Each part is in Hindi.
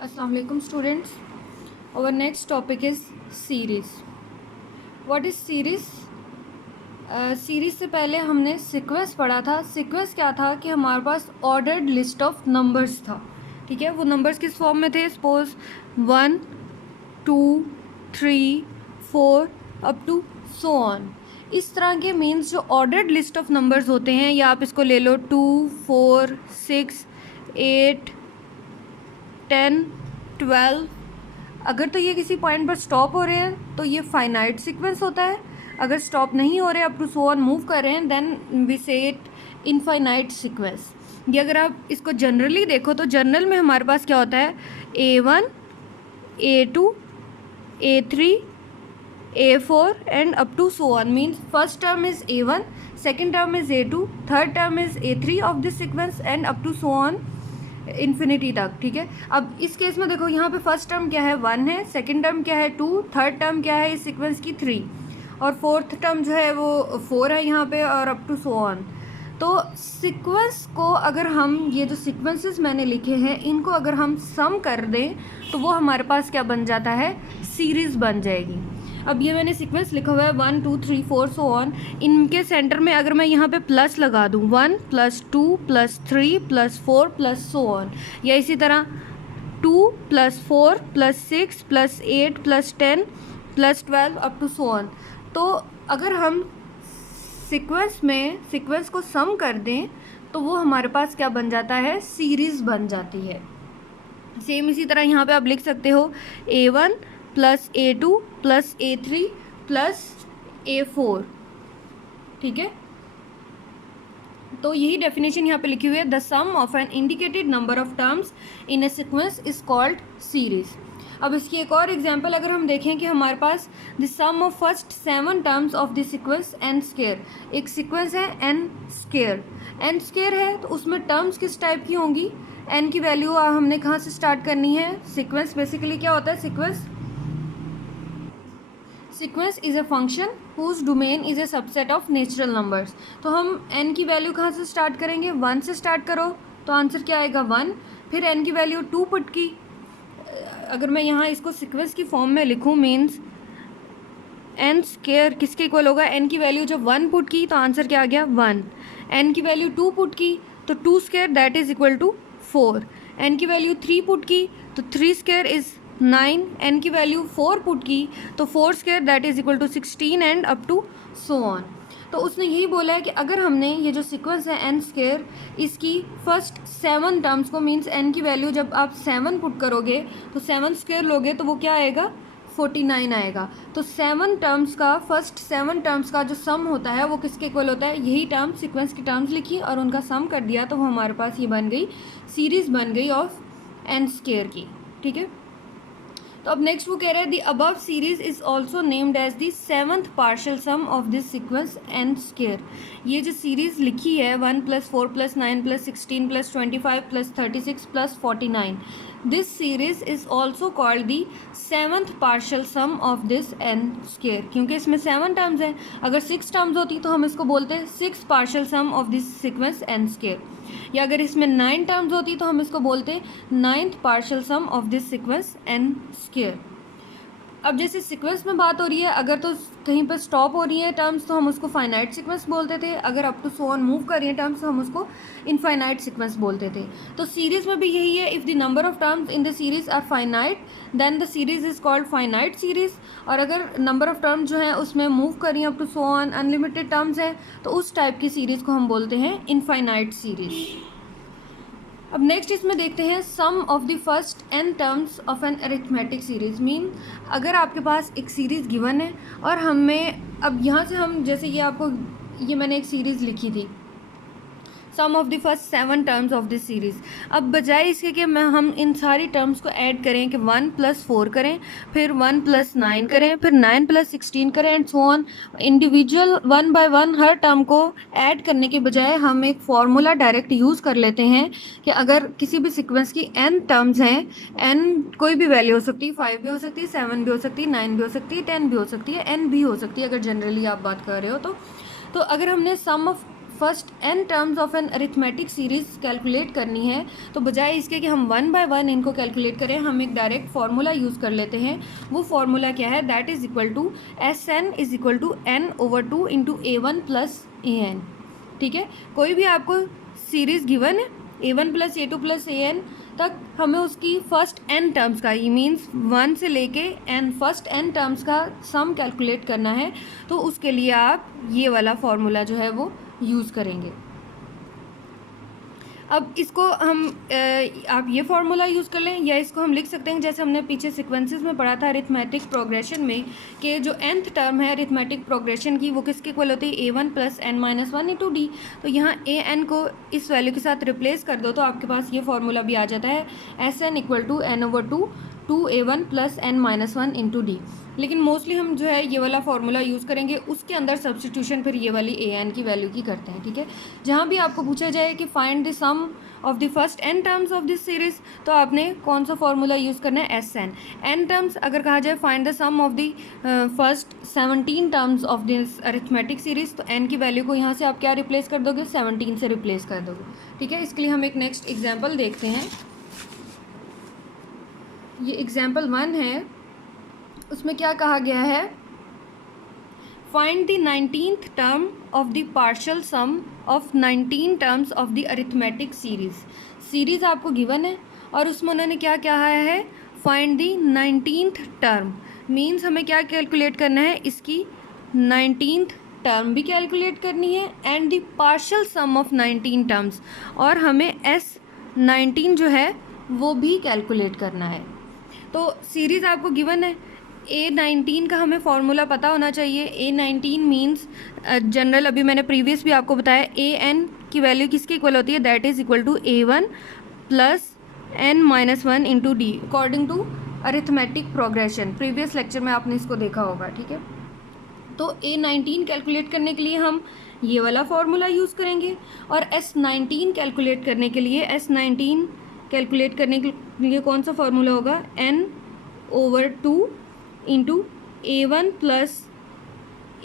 Assalamu alaikum students. Our next topic is series. What is series? Series से पहले हमने सीक्वेंस पढ़ा था. सीक्वेंस क्या था कि हमारे पास ऑर्डर्ड लिस्ट ऑफ नंबर्स था. ठीक है, वो नंबर्स किस फॉर्म में थे? Suppose 1 2 3 4 up to so on. इस तरह के मीन्स जो ऑर्डर्ड लिस्ट ऑफ नंबर्स होते हैं, या आप इसको ले लो 2 4 6 8 10 12. अगर तो ये किसी पॉइंट पर स्टॉप हो रहे हैं तो ये फाइनाइट सीक्वेंस होता है. अगर स्टॉप नहीं हो रहे, up to so on move कर रहे हैं, then we say it infinite sequence. ये अगर आप इसको जनरली देखो तो जनरल में हमारे पास क्या होता है? A1 A2 A3 A4 and up to so on. Means first term is A1, second term is A2, third term is A3 of this sequence and up to so on infinity तक. ठीक है, अब इस केस में देखो यहाँ पे फर्स्ट टर्म क्या है? 1 है, सेकंड टर्म क्या है? 2, थर्ड टर्म क्या है इस सीक्वेंस की? 3, और फोर्थ टर्म जो है वो 4 है यहाँ पे, और अप टू सो ऑन. तो सीक्वेंस को अगर हम, ये जो सीक्वेंसेस मैंने लिखे हैं, इनको अगर हम सम कर दें तो वो हमारे पास क्या बन जाता है? सीरीज़ बन जाएगी. अब ये मैंने सीक्वेंस लिखा हुआ है 1 2 3 4 सो ऑन. इनके सेंटर में अगर मैं यहाँ पे प्लस लगा दूँ, 1 + 2 + 3 + 4 + सो ऑन, या इसी तरह 2 + 4 + 6 + 8 + 10 + 12 अप टू सो ऑन. तो अगर हम सीक्वेंस को सम कर दें तो वो हमारे पास क्या बन जाता है? सीरीज़ बन जाती है. सेम इसी तरह यहाँ पे आप लिख सकते हो A1 + A2 + A3 + A4. ठीक है, तो यही डेफिनेशन यहाँ पे लिखी हुई है. The sum of n indicated number of terms in a sequence is called series. अब इसकी एक और एग्जांपल अगर हम देखें कि हमारे पास the sum of first 7 terms of the sequence n square. एक सीक्वेंस है एन स्क्वायर है, तो उसमें टर्म्स किस टाइप की होंगी? एन की वैल्यू हमने कहाँ से स्टार्ट करनी है? सीक्वेंस बेसिकली क्या होता है? Sequence is a function whose domain is a subset of natural numbers. तो हम n की वैल्यू कहाँ से स्टार्ट करेंगे? 1 से स्टार्ट करो, तो आंसर क्या आएगा? 1. फिर n की वैल्यू 2 पुट की. अगर मैं यहाँ इसको सीक्वेंस की फॉर्म में लिखूँ, मीन्स n स्क्वायर किसके इक्वल होगा? n की वैल्यू जब 1 पुट की तो आंसर क्या आ गया? 1. n की वैल्यू 2 पुट की तो 2 square that is equal to 4. n की वैल्यू 3 पुट की तो 3 स्क्वायर इज 9. n की वैल्यू 4 पुट की तो 4 square that is equal to 16 and up to so on. तो उसने यही बोला है कि अगर हमने ये जो सीक्वेंस है एन स्क्वायर, इसकी फर्स्ट 7 टर्म्स को, मीन्स n की वैल्यू जब आप 7 पुट करोगे तो 7 स्क्वायर लोगे तो वो क्या आएगा? 49 आएगा. तो 7 टर्म्स का, फर्स्ट 7 टर्म्स का जो सम होता है वो किसके इक्वल होता है? यही टर्म सीक्वेंस की टर्म्स लिखी और उनका सम कर दिया, तो वो हमारे पास ये बन गई, सीरीज़ बन गई ऑफ एन स्क्वायर की. ठीक है, तो अब नेक्स्ट वो कह रहा है the above series is also named as the 7th partial sum of this sequence n square. ये जो सीरीज लिखी है 1 + 4 + 9 + 16 + 25 + 36 + 49, this series is also called the 7th partial sum of this n square, क्योंकि इसमें 7 टर्म्स हैं. अगर 6 टर्म्स होती तो हम इसको बोलते हैं 6th partial sum of this sequence n square, या अगर इसमें 9 टर्म्स होती तो हम इसको बोलते 9th partial sum of this sequence n square. अब जैसे सीक्वेंस में बात हो रही है, अगर तो कहीं पर स्टॉप हो रही है टर्म्स तो हम उसको फाइनाइट सीक्वेंस बोलते थे. अगर up to so on move कर रही है टर्म्स तो हम उसको इनफाइनाइट सीक्वेंस बोलते थे. तो सीरीज में भी यही है. If the number of terms in the series are finite then the series is called finite series. और अगर नंबर ऑफ टर्म्स जो है उसमें मूव कर रही है up to so on, unlimited terms है, तो उस टाइप की सीरीज़ को हम बोलते हैं इनफाइनाइट सीरीज. अब नेक्स्ट इसमें देखते हैं sum of the first n terms of an arithmetic series. Mean अगर आपके पास एक सीरीज़ गिवन है और हमें, अब यहाँ से हम, जैसे ये आपको, ये मैंने एक सीरीज़ लिखी थी, sum of the first 7 terms of this series. अब बजाय इसके कि हम इन सारी टर्म्स को ऐड करें कि 1 + 4 करें, फिर 1 + 9 करें, फिर 9 + 16 करें and so on, individual 1 by 1 हर टर्म को ऐड करने के बजाय हम एक फार्मूला डायरेक्ट यूज़ कर लेते हैं कि अगर किसी भी सीक्वेंस की n टर्म्स हैं, n कोई भी वैल्यू हो सकती है, 5 भी हो सकती है, 7 भी हो सकती है, 9 भी हो सकती है, 10 भी हो सकती है, n भी हो सकती है, अगर जनरली आप बात कर रहे हो तो अगर हमने sum of first n terms of an arithmetic series calculate करनी है, तो बजाय इसके कि हम 1 बाय 1 इनको कैलकुलेट करें, हम एक डायरेक्ट फार्मूला यूज़ कर लेते हैं। वो फार्मूला क्या है? That is equal to Sn is equal to n/2 into A1 plus AN। ठीक है, कोई भी आपको सीरीज़ गिवन है A1 plus A2 plus AN तक, हमें उसकी फर्स्ट n टर्म्स का, ये मीन्स 1 से लेके n फर्स्ट n टर्म्स का सम कैलकुलेट करना है। तो उसके लिए आप ये वाला फार्मूला जो है वो यूज़ करेंगे। अब इसको हम आप ये फार्मूला यूज़ कर लें, या इसको हम लिख सकते हैं जैसे हमने पीछे सीक्वेंसेस में पढ़ा था अरिथमेटिक प्रोग्रेशन में, कि जो nth टर्म है अरिथमेटिक प्रोग्रेशन की वो किसके इक्वल होती है? A1 plus n-1 into D. तो यहाँ an को इस वैल्यू के साथ रिप्लेस कर दो तो आपके पास ये फार्मूला भी आ जाता है, Sn equal to n/2 2A1 plus n-1 into D. लेकिन मोस्टली हम जो है ये वाला फार्मूला यूज़ करेंगे, उसके अंदर सब्स्टिट्यूशन फिर ये वाली an की वैल्यू की करते हैं। ठीक है, जहाँ भी आपको पूछा जाए कि find the sum of the first n terms of this series, तो आपने कौन सा फार्मूला यूज़ करना है? Sn। n टर्म्स अगर कहा जाए find the sum of the first 17 terms of this arithmetic series, तो n की वैल्यू को यहाँ से आप क्या रिप्लेस कर दोगे? 17 से रिप्लेस कर दोगे। ठीक है, इसके लिए हम एक नेक्स्ट एग्जाम्पल देखते हैं। ये एग्जाम्पल 1 है, उसमें क्या कहा गया है? Find the 19th term of the partial sum of 19 terms of the arithmetic series. Series आपको गिवन है और उसमें उन्होंने क्या कहा है? Find the 19th term, means हमें क्या कैलकुलेट करना है? इसकी 19th टर्म भी कैलकुलेट करनी है and the partial sum of 19 terms, और हमें S19 जो है वो भी कैलकुलेट करना है। तो सीरीज़ आपको गिवन है, A19 का हमें फार्मूला पता होना चाहिए। A19 मीन्स जनरल, अभी मैंने प्रीवियस भी आपको बताया, AN की वैल्यू किसके इक्वल होती है? That is equal to A1 plus n-1 into D according to arithmetic progression. Previous lecture में आपने इसको देखा होगा। ठीक है, तो A19 कैलकुलेट करने के लिए हम ये वाला फार्मूला यूज़ करेंगे, और S19 कैलकुलेट करने के लिए कौन सा फार्मूला होगा? n/2 into A1 plus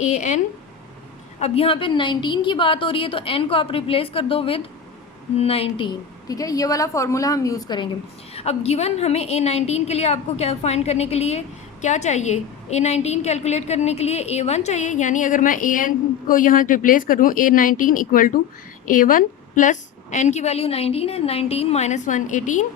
AN। अब यहाँ पे 19 की बात हो रही है तो n को आप रिप्लेस कर दो विद 19। ठीक है, ये वाला फार्मूला हम यूज़ करेंगे। अब गिवन हमें A19 के लिए आपको क्या फाइंड करने के लिए क्या चाहिए? A19 कैलकुलेट करने के लिए A1 चाहिए, यानी अगर मैं AN को यहाँ रिप्लेस करूँ, A19 equal to A1 plus n की वैल्यू 19 है, 19 माइनस 1 18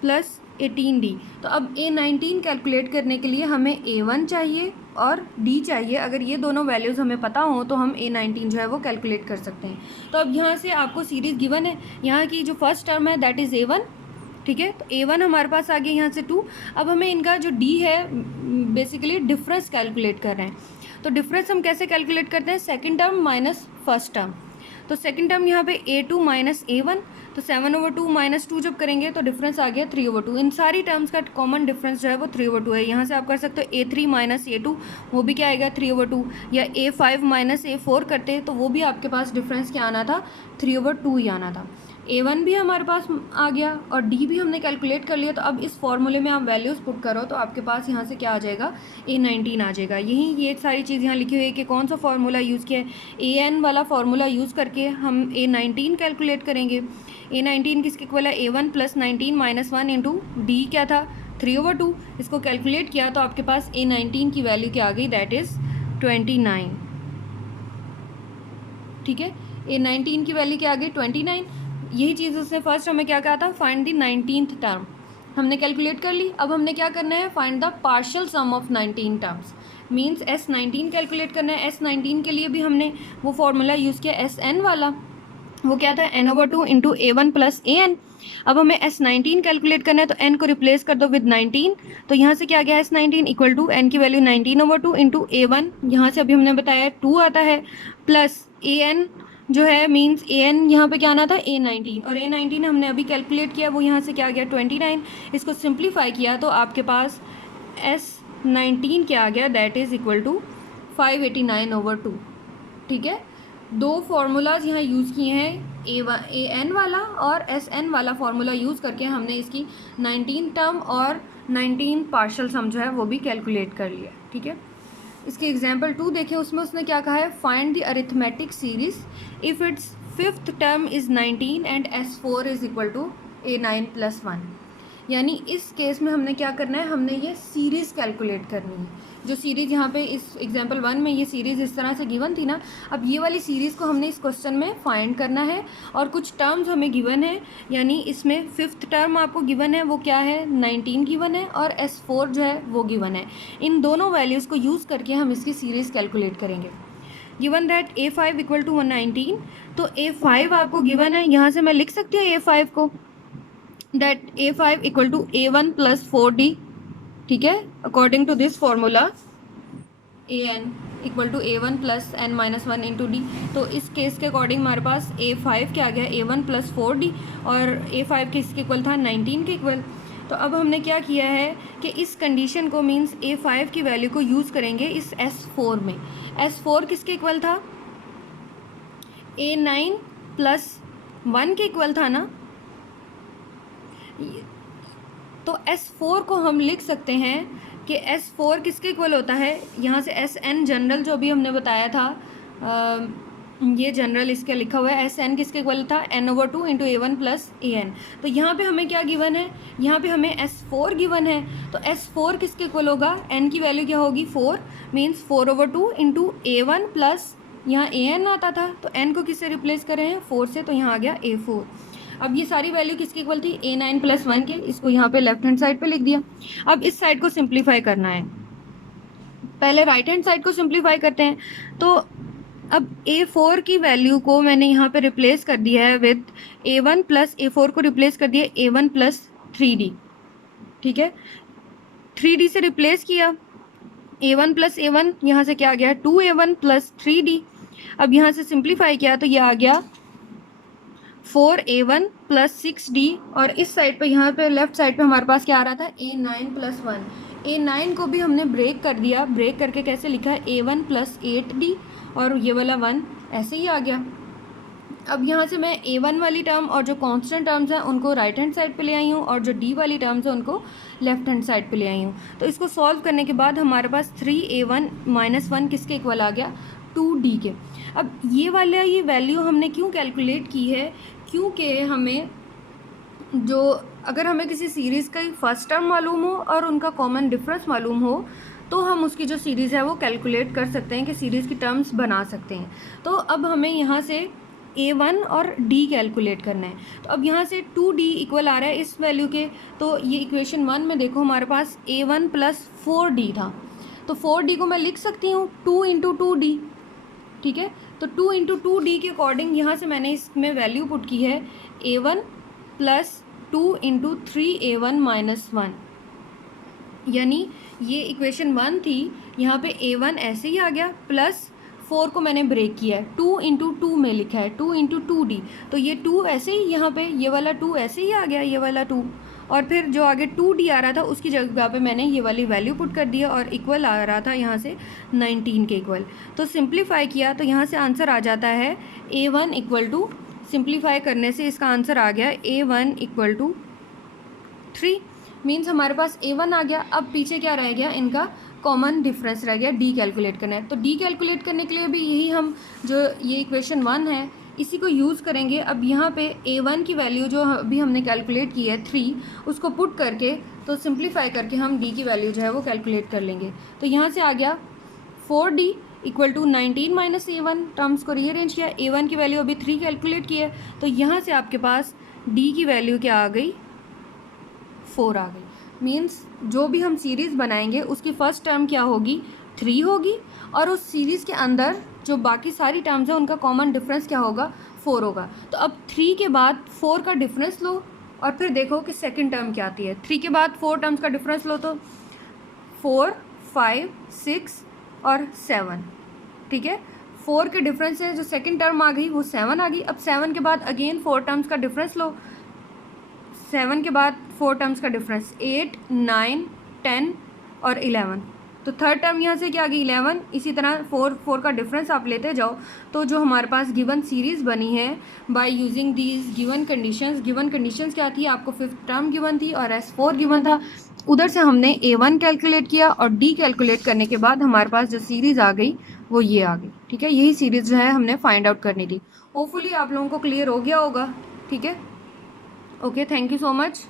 प्लस 18D। तो अब A19 कैलकुलेट करने के लिए हमें A1 चाहिए और D चाहिए। अगर ये दोनों वैल्यूज़ हमें पता हो तो हम A19 जो है वो कैलकुलेट कर सकते हैं। तो अब यहाँ से आपको सीरीज़ गिवन है, यहाँ की जो फर्स्ट टर्म है दैट इज़ A1। ठीक है, तो A1 हमारे पास आ गया यहाँ से 2। अब हमें इनका जो D है बेसिकली डिफरेंस कैलकुलेट कर रहे हैं। तो डिफरेंस हम कैसे कैलकुलेट करते हैं? Second term minus first term. तो सेकेंड टर्म यहाँ पे A2 माइनस A1, तो 7/2 माइनस 2 जब करेंगे तो डिफरेंस आ गया 3/2। इन सारी टर्म्स का कॉमन डिफरेंस जो है वो 3/2 है। यहाँ से आप कर सकते हो A3 माइनस A2, वो भी क्या आएगा? 3/2, या A5 माइनस A4 करते तो वो भी आपके पास डिफरेंस क्या आना था? 3/2 ही आना था। A1 भी हमारे पास आ गया और D भी हमने कैलकुलेट कर लिया। तो अब इस फॉर्मूले में आप वैल्यूज़ पुट करो तो आपके पास यहाँ से क्या आ जाएगा? A19 आ जाएगा। यही ये सारी चीज़ यहाँ लिखी हुई है कि कौन सा फार्मूला यूज़ किया है। AN वाला फार्मूला यूज़ करके हम A19 कैलकुलेट करेंगे। A19 किसके इक्वल है? A1 plus 19 minus 1 into D क्या था? 3/2। इसको कैलकुलेट किया तो आपके पास A19 की वैल्यू क्या आ गई? That is 29। ठीक है, A19 की वैल्यू क्या आ गई? 29। यही चीज़ उसने फर्स्ट हमें क्या कहा था? Find the 19th term. हमने कैलकुलेट कर ली। अब हमने क्या करना है? Find the partial sum of 19 terms, means S19 calculate करना है। S19 के लिए भी हमने वो फार्मूला यूज़ किया SN वाला, वो क्या था? n/2 into A1 plus AN। अब हमें S19 कैलकुलेट करना है तो n को रिप्लेस कर दो विद 19। तो यहाँ से क्या गया? S19 इक्वल टू n की वैल्यू 19/2 इंटू A1, यहाँ से अभी हमने बताया 2 आता है, प्लस AN जो है मीन्स AN यहाँ पे क्या आना था? A19, और A19 हमने अभी कैलकुलेट किया, वो यहाँ से क्या गया? 29। इसको सिंप्लीफाई किया तो आपके पास S19 क्या आ गया? That is equal to 589/2। ठीक है, दो फार्मूलाज यहाँ यूज़ किए हैं, AN वाला और SN वाला फार्मूला यूज़ करके हमने इसकी 19 टर्म और 19 पार्शियल सम जो है वो भी कैलकुलेट कर लिया। ठीक है, इसके एग्जाम्पल 2 देखें, उसमें उसने क्या कहा है, find the arithmetic series if it's fifth term is 19 and S4 is equal to A9 + 1। यानी इस केस में हमने क्या करना है, हमने ये सीरीज़ कैलकुलेट करनी है। जो सीरीज़ यहाँ पे इस एग्जांपल 1 में ये सीरीज़ इस तरह से गिवन थी ना, अब ये वाली सीरीज़ को हमने इस क्वेश्चन में फाइंड करना है और कुछ टर्म्स हमें गिवन है। यानी इसमें फिफ्थ टर्म आपको गिवन है, वो क्या है, 19 गिवन है, और S4 जो है वो गिवन है। इन दोनों वैल्यूज़ को यूज़ करके हम इसकी सीरीज़ कैलकुलेट करेंगे। Given that A5 equal to 119, तो A5 आपको गिवन है, यहाँ से मैं लिख सकती हूँ A5 को, that A5 equal to A1 + 4D, ठीक है, according to this formula AN equal to A1 + n-1 into D। तो इस केस के अकॉर्डिंग हमारे पास A5 क्या आ गया, A1 + 4D, और A5 किसके इक्वल था, 19 के इक्वल। तो अब हमने क्या किया है कि इस कंडीशन को मीन्स A5 की वैल्यू को यूज़ करेंगे इस S4 में। S4 किसके इक्वल था, A9 + 1 के इक्वल था ना। तो S4 को हम लिख सकते हैं कि S4 किसके इक्वल होता है, यहाँ से Sn जनरल जो अभी हमने बताया था, ये जनरल इसके लिखा हुआ है, Sn किसके इक्वल था, n/2 इंटू A1 + AN। तो यहाँ पे हमें क्या गिवन है, यहाँ पे हमें S4 गिवन है। तो S4 किसके इक्वल होगा, n की वैल्यू क्या होगी, 4, मीन्स 4/2 इंटू A1 प्लस यहाँ AN आता था, तो n को किससे रिप्लेस कर रहे हैं, 4 से, तो यहाँ आ गया A4। अब ये सारी वैल्यू किसकी इक्वल थी, A9 + 1 के, इसको यहाँ पे लेफ्ट हैंड साइड पे लिख दिया। अब इस साइड को सिंप्लीफाई करना है, पहले राइट हैंड साइड को सिंप्लीफाई करते हैं। तो अब A4 की वैल्यू को मैंने यहाँ पे रिप्लेस कर दिया है विद A1 + A4 को रिप्लेस कर दिया A1 + 3D, ठीक है, 3D से रिप्लेस किया, A1 + A1 यहाँ से क्या आ गया, 2A1 + 3D। अब यहाँ से सिंप्लीफाई किया तो ये आ गया 4A1 + 6D, और इस साइड पे यहाँ पे लेफ्ट साइड पे हमारे पास क्या आ रहा था, A9 + 1। A9 को भी हमने ब्रेक कर दिया, ब्रेक करके कैसे लिखा है, A1 + 8D, और ये वाला 1 ऐसे ही आ गया। अब यहाँ से मैं A1 वाली टर्म और जो कांस्टेंट टर्म्स हैं उनको राइट हैंड साइड पे ले आई हूँ, और जो D वाली टर्म्स हैं उनको लेफ्ट हैंड साइड पे ले आई हूँ। तो इसको सॉल्व करने के बाद हमारे पास 3A1 - 1 किसके इक्वल आ गया, 2D के। अब ये वाला ये वैल्यू हमने क्यों कैलकुलेट की है, क्योंकि हमें जो अगर हमें किसी सीरीज़ का फर्स्ट टर्म मालूम हो और उनका कॉमन डिफरेंस मालूम हो, तो हम उसकी जो सीरीज़ है वो कैलकुलेट कर सकते हैं कि सीरीज़ की टर्म्स बना सकते हैं। तो अब हमें यहाँ से A1 और D कैलकुलेट करना है। तो अब यहाँ से 2D इक्वल आ रहा है इस वैल्यू के, तो ये इक्वेशन 1 में देखो हमारे पास A1 + 4D था, तो 4D को मैं लिख सकती हूँ 2 × 2D, ठीक है। तो 2 × 2D के अकॉर्डिंग यहाँ से मैंने इसमें वैल्यू पुट की है A1 + 2 × 3A1 - 1, यानी ये इक्वेशन 1 थी, यहाँ पे A1 ऐसे ही आ गया, प्लस 4 को मैंने ब्रेक किया है, 2 × 2 में लिखा है, 2 × 2D, तो ये 2 ऐसे ही यहाँ पे ये वाला 2 ऐसे ही आ गया, ये वाला 2, और फिर जो आगे 2D आ रहा था उसकी जगह पे मैंने ये वाली वैल्यू पुट कर दिया, और इक्वल आ रहा था यहाँ से 19 के इक्वल। तो सिंप्लीफाई किया तो यहाँ से आंसर आ जाता है A1 इक्वल टू, सिंप्लीफाई करने से इसका आंसर आ गया A1 इक्वल टू 3, मीन्स हमारे पास A1 आ गया। अब पीछे क्या रह गया, इनका कॉमन डिफरेंस रह गया, D कैलकुलेट करना है। तो D कैलकुलेट करने के लिए भी यही हम जो ये इक्वेशन 1 है इसी को यूज़ करेंगे। अब यहाँ पे A1 की वैल्यू जो अभी हमने कैलकुलेट की है 3, उसको पुट करके तो सिंप्लीफाई करके हम D की वैल्यू जो है वो कैलकुलेट कर लेंगे। तो यहाँ से आ गया 4D equal to 19 - A1, terms को रीअरेंज किया, A1 की वैल्यू अभी 3 कैलकुलेट की है, तो यहाँ से आपके पास D की वैल्यू क्या आ गई, 4 आ गई। मीन्स जो भी हम सीरीज़ बनाएंगे उसकी फ़र्स्ट टर्म क्या होगी, 3 होगी, और उस सीरीज़ के अंदर जो बाकी सारी टर्म्स हैं उनका कॉमन डिफरेंस क्या होगा, 4 होगा। तो अब 3 के बाद 4 का डिफरेंस लो और फिर देखो कि सेकंड टर्म क्या आती है। 3 के बाद 4 टर्म्स का डिफरेंस लो तो 4, 5, 6 और 7, ठीक है। 4 के डिफरेंस से जो सेकंड टर्म आ गई वो 7 आ गई। अब 7 के बाद अगेन 4 टर्म्स का डिफरेंस लो, 7 के बाद 4 टर्म्स का डिफरेंस 8, 9, 10 और 11, तो थर्ड टर्म यहाँ से क्या आ गई 11, इसी तरह 4 का डिफरेंस आप लेते जाओ। तो जो हमारे पास गिवन सीरीज़ बनी है by using these given conditions क्या थी, आपको फिफ्थ टर्म गिवन थी और S4 गिवन था। उधर से हमने A1 कैलकुलेट किया और D कैलकुलेट करने के बाद हमारे पास जो सीरीज़ आ गई वो ये आ गई। ठीक है, यही सीरीज़ जो है हमने फाइंड आउट करनी थी। होपफुली आप लोगों को क्लियर हो गया होगा। ठीक है, okay, thank you so much.